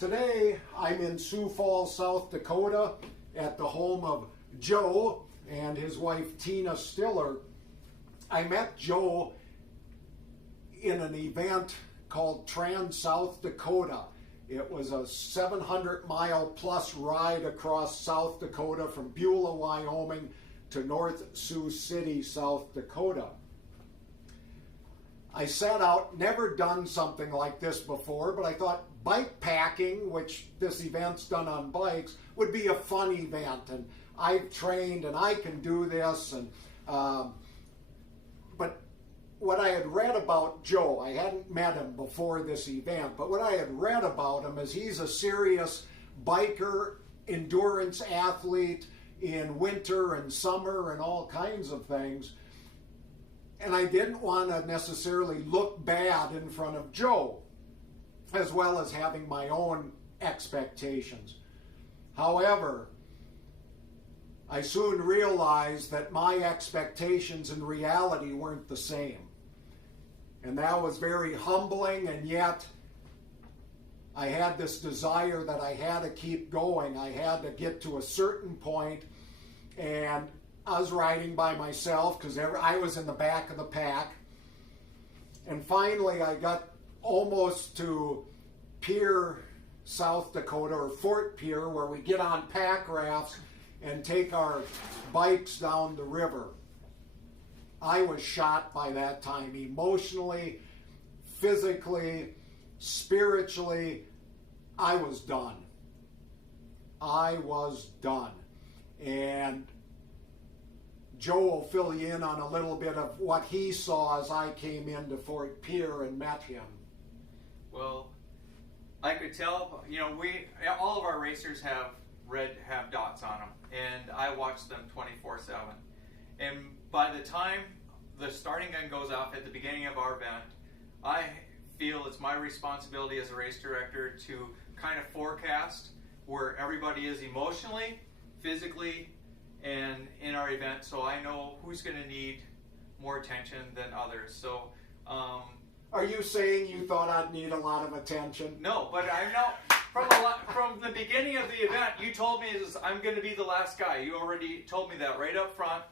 Today I'm in Sioux Falls, South Dakota at the home of Joe and his wife Tina Stiller. I met Joe in an event called Trans South Dakota. It was a 700-mile plus ride across South Dakota from Beulah, Wyoming to North Sioux City, South Dakota. I set out, never done something like this before, but I thought bike packing, which this event's done on bikes, would be a fun event. And I've trained and I can do this. And but what I had read about Joe, I hadn't met him before this event, but what I had read about him is he's a serious biker, endurance athlete in winter and summer and all kinds of things. And I didn't want to necessarily look bad in front of Joe, as well as having my own expectations. However, I soon realized that my expectations and reality weren't the same. And that was very humbling, and yet I had this desire that I had to keep going. I had to get to a certain point, and I was riding by myself because I was in the back of the pack. And finally I got almost to Pierre, South Dakota, or Fort Pierre, where we get on pack rafts and take our bikes down the river. I was shot by that time, emotionally, physically, spiritually. I was done. I was done. And Joe will fill you in on a little bit of what he saw as I came into Fort Pierre and met him. Well, I could tell, all of our racers have dots on them, and I watch them 24/7. And by the time the starting gun goes off at the beginning of our event, I feel it's my responsibility as a race director to kind of forecast where everybody is emotionally, physically, and in our event, so I know who's going to need more attention than others. So, are you saying you thought I'd need a lot of attention? No, but I know from the beginning of the event, you told me I'm going to be the last guy. You already told me that right up front.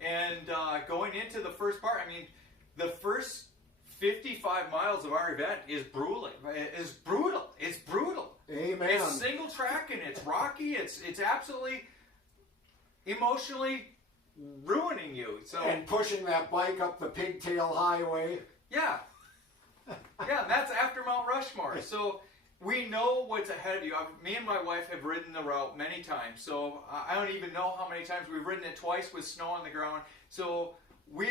And going into the first part, the first 55 miles of our event is brutal. It's brutal. Amen. It's single track and it's rocky. It's absolutely emotionally ruining you. So, and pushing that bike up the pigtail highway. Yeah. Yeah, and that's after Mount Rushmore. So we know what's ahead of you. Me and my wife have ridden the route many times. So I don't even know how many times we've ridden it twice with snow on the ground. So we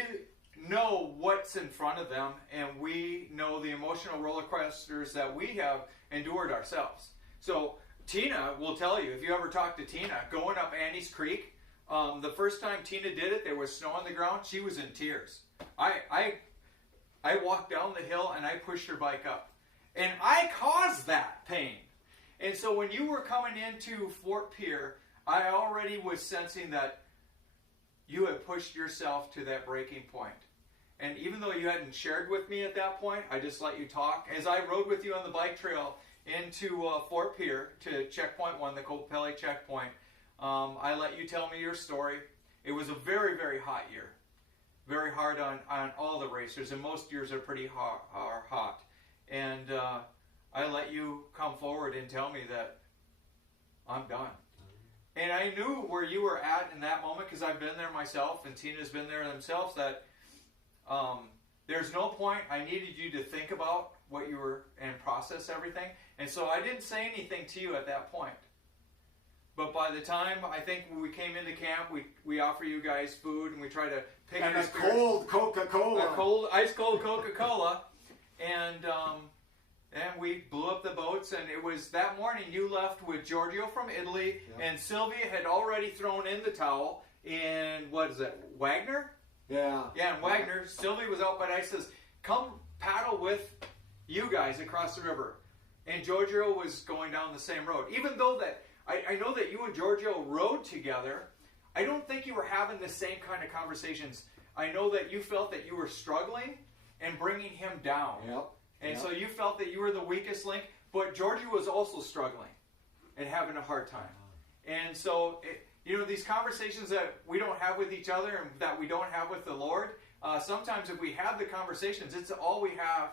know what's in front of them, and we know the emotional roller coasters that we have endured ourselves. So Tina will tell you, if you ever talk to Tina, going up Annie's Creek, the first time Tina did it, there was snow on the ground. She was in tears. I walked down the hill and I pushed her bike up. And I caused that pain. And so when you were coming into Fort Pierre, I already was sensing that you had pushed yourself to that breaking point. And even though you hadn't shared with me at that point, I just let you talk. As I rode with you on the bike trail into Fort Pierre to checkpoint 1, the Copelli checkpoint, I let you tell me your story. It was a very, very hot year. Very hard on all the racers, and most years are pretty hot. And I let you come forward and tell me that I'm done. And I knew where you were at in that moment, because I've been there myself, and Tina's been there themselves, that there's no point. I needed you to think about what you were and process everything. And so I didn't say anything to you at that point. But by the time, I think when we came into camp, we offer you guys food, and we try to pick and your a cold Coca-Cola. Ice cold Coca-Cola. And we blew up the boats, and it was that morning you left with Giorgio from Italy, and Sylvia had already thrown in the towel in, what is it, Wagner? Yeah. Yeah, in Wagner. Sylvia was out, but I says, come paddle with you guys across the river. And Giorgio was going down the same road. Even though that, I know that you and Giorgio rode together, I don't think you were having the same kind of conversations. I know that you felt that you were struggling and bringing him down. Yep. And so you felt that you were the weakest link, But Georgie was also struggling and having a hard time. And so, these conversations that we don't have with each other and that we don't have with the Lord, sometimes if we have the conversations, it's all we have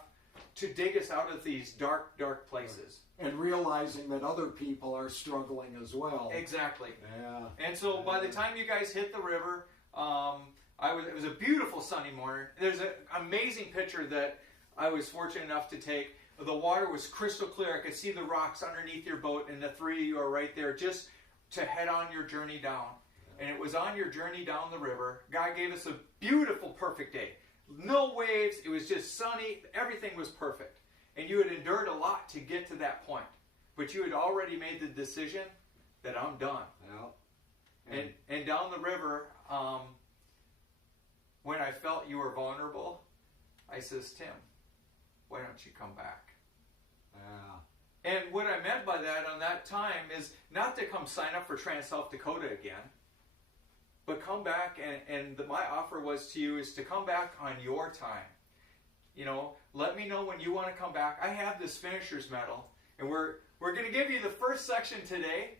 to dig us out of these dark, dark places. And realizing that other people are struggling as well. Exactly. Yeah. And so by the time you guys hit the river, it was a beautiful sunny morning. There's an amazing picture that I was fortunate enough to take. The water was crystal clear. I could see the rocks underneath your boat, and the three of you are right there just to head on your journey down. And it was on your journey down the river. God gave us a beautiful, perfect day. No waves. It was just sunny. Everything was perfect. And you had endured a lot to get to that point. But you had already made the decision that I'm done. Yeah. And down the river, when I felt you were vulnerable, I says, Tim, why don't you come back? Yeah. And what I meant by that on that time is not to come sign up for Trans South Dakota again, but come back, and my offer was to you is to come back on your time. Let me know when you want to come back. I have this finisher's medal, and we're going to give you the first section today.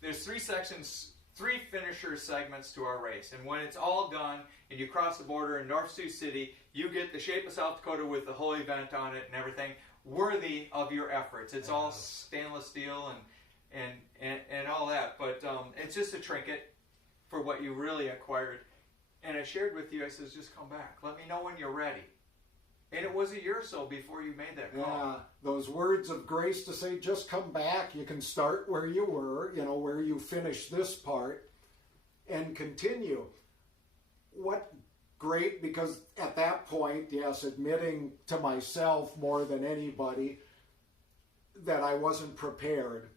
There's 3 sections, 3 finisher segments to our race. And when it's all done and you cross the border in North Sioux City, you get the shape of South Dakota with the whole event on it and everything, worthy of your efforts. It's all stainless steel and all that, but it's just a trinket for what you really acquired. And I shared with you, I says, just come back. Let me know when you're ready. And it was a year or so before you made that call. Yeah, those words of grace to say, just come back. You can start where you were, where you finished this part, and continue. What great, because at that point, yes, admitting to myself more than anybody that I wasn't prepared,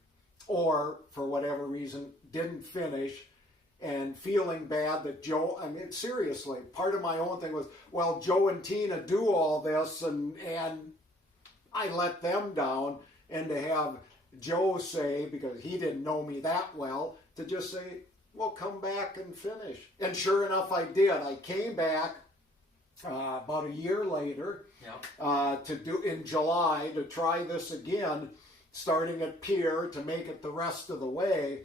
or for whatever reason, didn't finish, and feeling bad that Joe, seriously, part of my own thing was, well, Joe and Tina do all this, and I let them down, and to have Joe say, because he didn't know me that well, to just say, well, come back and finish. And sure enough, I did. I came back about a year later in July to try this again, starting at Pier to make it the rest of the way.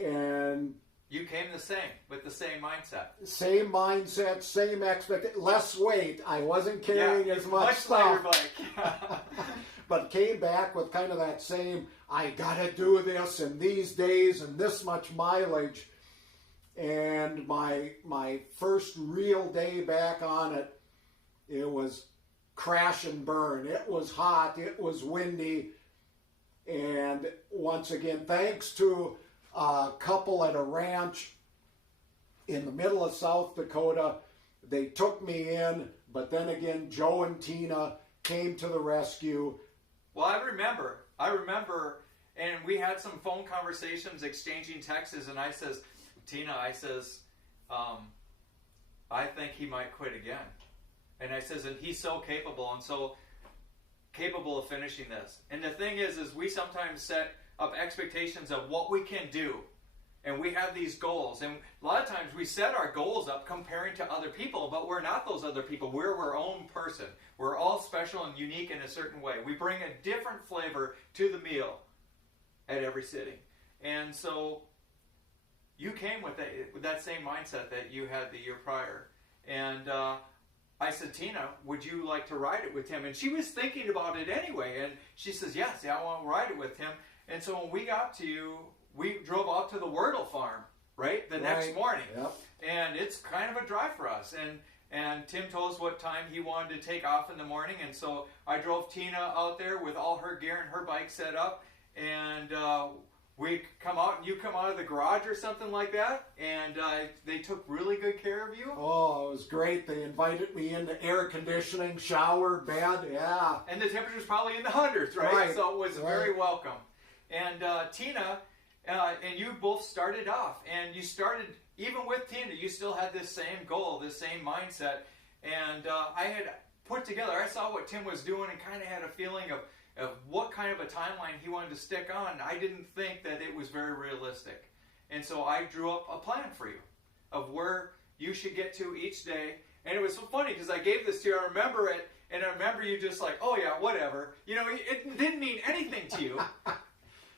And you came with the same mindset. Same mindset, same expectation, less weight. I wasn't carrying as much stuff. But came back with kind of that same, I gotta do this in these days and this much mileage. And my first real day back on it, it was crash and burn. It was hot, it was windy. And once again, thanks to a couple at a ranch in the middle of South Dakota, they took me in, but then again, Joe and Tina came to the rescue. Well, I remember, and we had some phone conversations, exchanging texts, and I says, Tina, I think he might quit again. And I says, and he's so capable and so capable of finishing this. And the thing is we sometimes set up expectations of what we can do. And we have these goals. And a lot of times we set our goals up comparing to other people, but we're not those other people. We're our own person. We're all special and unique in a certain way. We bring a different flavor to the meal at every sitting. And so you came with that same mindset that you had the year prior. And I said, Tina, would you like to ride it with Tim? And she was thinking about it anyway. And she says, yes, I want to ride it with Tim. And so when we got to you, we drove out to the Wordle farm, right? The next morning. Yep. And it's kind of a drive for us. And Tim told us what time he wanted to take off in the morning. And so I drove Tina out there with all her gear and her bike set up. And we come out, and you come out of the garage or something like that. And they took really good care of you. Oh, it was great. They invited me into air conditioning, shower, bed, yeah. And the temperature's probably in the hundreds, right? So it was very welcome. And Tina... and you both started off, and you started, even with Tina, you still had this same goal, this same mindset. And I had put together, I saw what Tim was doing and kind of had a feeling of what kind of a timeline he wanted to stick on. I didn't think that it was very realistic. And so I drew up a plan for you of where you should get to each day. And it was so funny because I gave this to you, I remember it, And I remember you just like, oh yeah, whatever. You know, it didn't mean anything to you.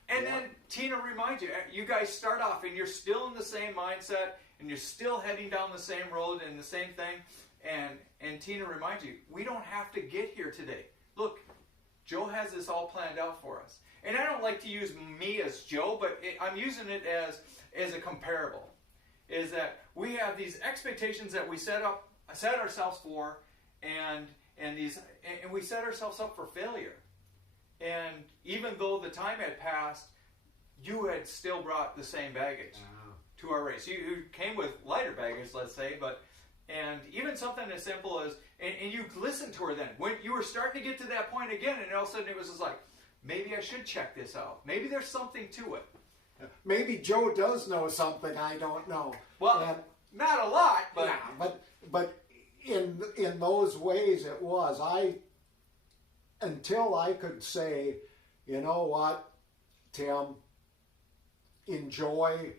And then Tina reminds you, you guys start off and you're still in the same mindset and you're still heading down the same road and the same thing. And Tina reminds you, we don't have to get here today. Look, Joe has this all planned out for us. And I don't like to use me as Joe, but I'm using it as a comparable. Is that we have these expectations that we set ourselves for, and we set ourselves up for failure. And even though the time had passed, you had still brought the same baggage to our race. You came with lighter baggage, let's say, and even something as simple as, and you listened to her then, when you were starting to get to that point again, and all of a sudden it was just like, maybe I should check this out. Maybe there's something to it. Maybe Joe does know something I don't know. Well, not a lot, but... Yeah, but in those ways it was. Until I could say, you know what, Tim, enjoy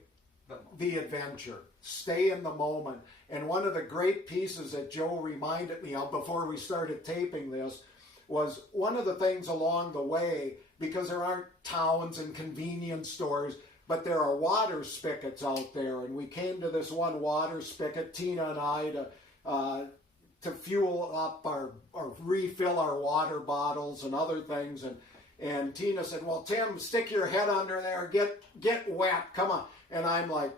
the adventure. Stay in the moment. And one of the great pieces that Joe reminded me of before we started taping this was one of the things along the way, because there aren't towns and convenience stores, but there are water spigots out there. And we came to this one water spigot, Tina and I, to fuel up or refill our water bottles and other things. And Tina said, well, Tim, stick your head under there, get wet, come on. And I'm like,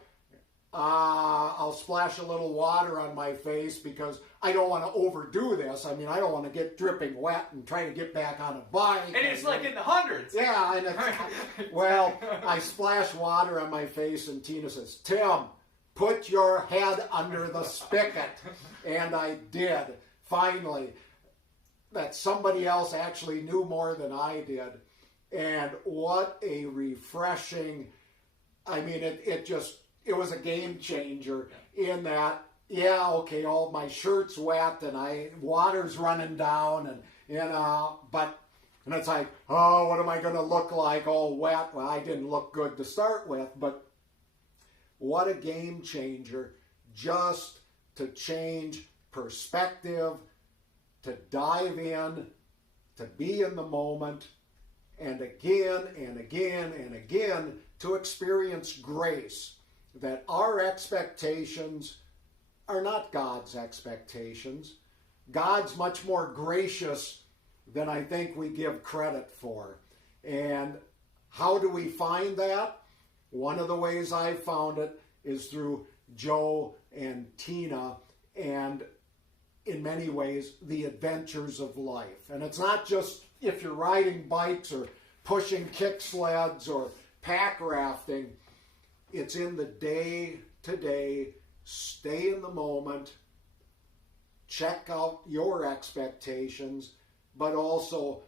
I'll splash a little water on my face because I don't want to overdo this. I mean, I don't want to get dripping wet and try to get back on a bike. And it's like in the hundreds. Yeah, and well, I splash water on my face and Tina says, Tim, put your head under the spigot. And I did, finally. That somebody else actually knew more than I did. And what a refreshing, I mean, it was a game changer in that, yeah, okay, all my shirt's wet and water's running down and it's like, oh, what am I going to look like all wet? Well, I didn't look good to start with, but what a game changer just to change perspective, to dive in, to be in the moment, and again and again and again to experience grace, that our expectations are not God's expectations. God's much more gracious than I think we give credit for. And how do we find that? One of the ways I found it is through Joe and Tina, and in many ways, the adventures of life. And it's not just if you're riding bikes or pushing kick sleds or pack rafting. It's in the day-to-day, stay in the moment, check out your expectations, but also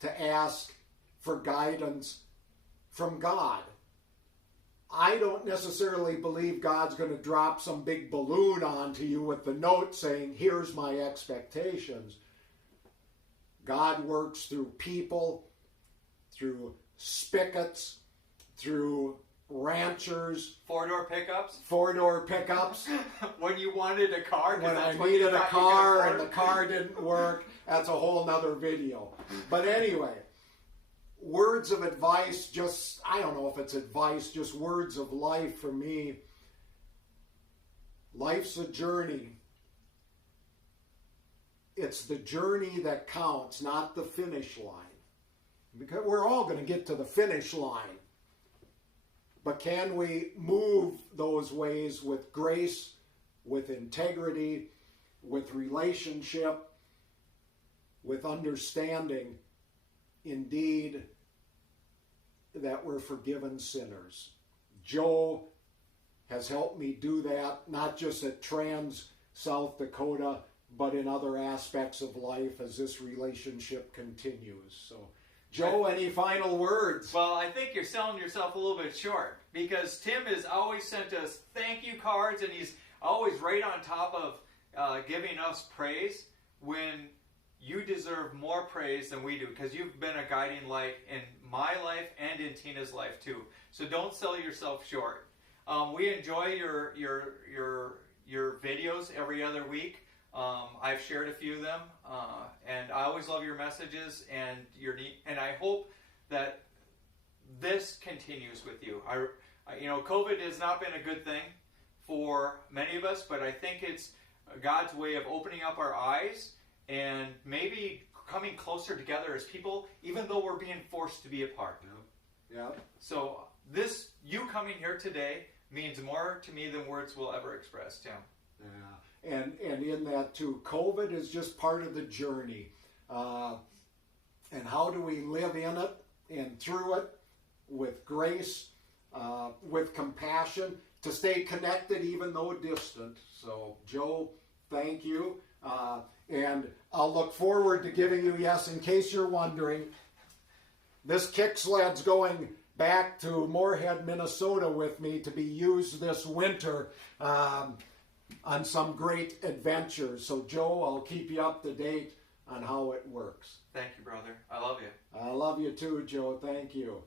to ask for guidance from God. I don't necessarily believe God's going to drop some big balloon onto you with the note saying, here's my expectations. God works through people, through spigots, through ranchers. Four-door pickups. When you wanted a car. When I needed a car and the car didn't work. That's a whole nother video. But anyway, words of advice, I don't know if it's advice, just words of life for me. Life's a journey. It's the journey that counts, not the finish line. Because we're all going to get to the finish line. But can we move those ways with grace, with integrity, with relationship, with understanding, indeed, that we're forgiven sinners? Joe has helped me do that, not just at Trans South Dakota, but in other aspects of life as this relationship continues. So, Joe, any final words? Well, I think you're selling yourself a little bit short, because Tim has always sent us thank you cards, and he's always right on top of giving us praise when you deserve more praise than we do, because you've been a guiding light in my life and in Tina's life too. So don't sell yourself short. We enjoy your videos every other week. I've shared a few of them, and I always love your messages and and I hope that this continues with you. COVID has not been a good thing for many of us, but I think it's God's way of opening up our eyes and maybe coming closer together as people, even though we're being forced to be apart. Yeah. So you coming here today means more to me than words will ever express, Tim. Yeah. And in that too, COVID is just part of the journey. And how do we live in it and through it with grace, with compassion, to stay connected even though distant. So, Joe, thank you. And I'll look forward to giving you, yes, in case you're wondering, this kick sled's going back to Moorhead, Minnesota with me to be used this winter on some great adventures. So, Joe, I'll keep you up to date on how it works. Thank you, brother. I love you. I love you too, Joe. Thank you.